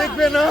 দেখবে না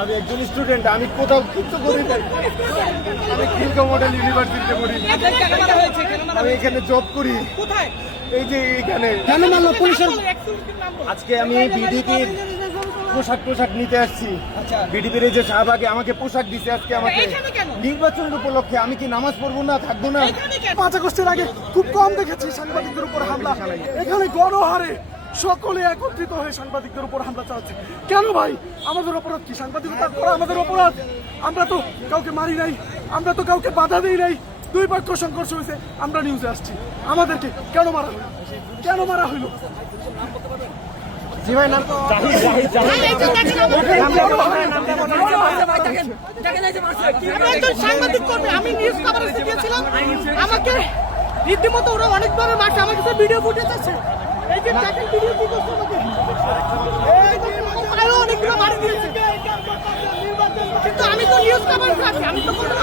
আমি একজন স্টুডেন্ট, আমি কোথাও কিন্তু করি নাই। আমি খিলগাঁও মডেল ইউনিভার্সিটিতে পড়ি। আমি এখানে জব করি। এই যে এখানে পুলিশের আজকে আমি বিডিপির পোশাক নিতে আসছি। বিডিপির এই যে শাহবাগে আমাকে পোশাক দিছে আজকে আমাকে নির্বাচনের উপলক্ষে। আমি কি নামাজ পড়বো না, থাকবো না? 5 আগস্টের আগে খুব কম দেখেছি সাংবাদিকদের উপর হামলা। এখানে গণহারে সকলে একত্রিত হয়ে সাংবাদিকদের উপর হামলা চালাচ্ছে। কেন ভাই? আমাদের অপরাধ কি? সাংবাদিকতা করা আমাদের অপরাধ? আমরা তো কাউকে মারি নাই, আমরা তো কাউকে বাধা দিই নাই। 2 পক্ষ সংঘর্ষ হয়েছে, আমরা নিউজে আসছি। আমাদেরকে কেন মারা হলো? কেন মারা হইলো? জি ভাই, নাম সাংবাদিক কর্মী, আমি নিউজ কভারেজ দিয়েছিলাম। আমাকে রীতিমতো ওরা অনেকবার মারছে। আমার কাছে ভিডিও ফুটেজ আছে। এই যে দেখেন ভিডিও কি করছে আমাকে, অনেকগুলো মারি দিয়েছে। কিন্তু আমি তো নিউজ কভারেজ আছি, আমি তো কোনো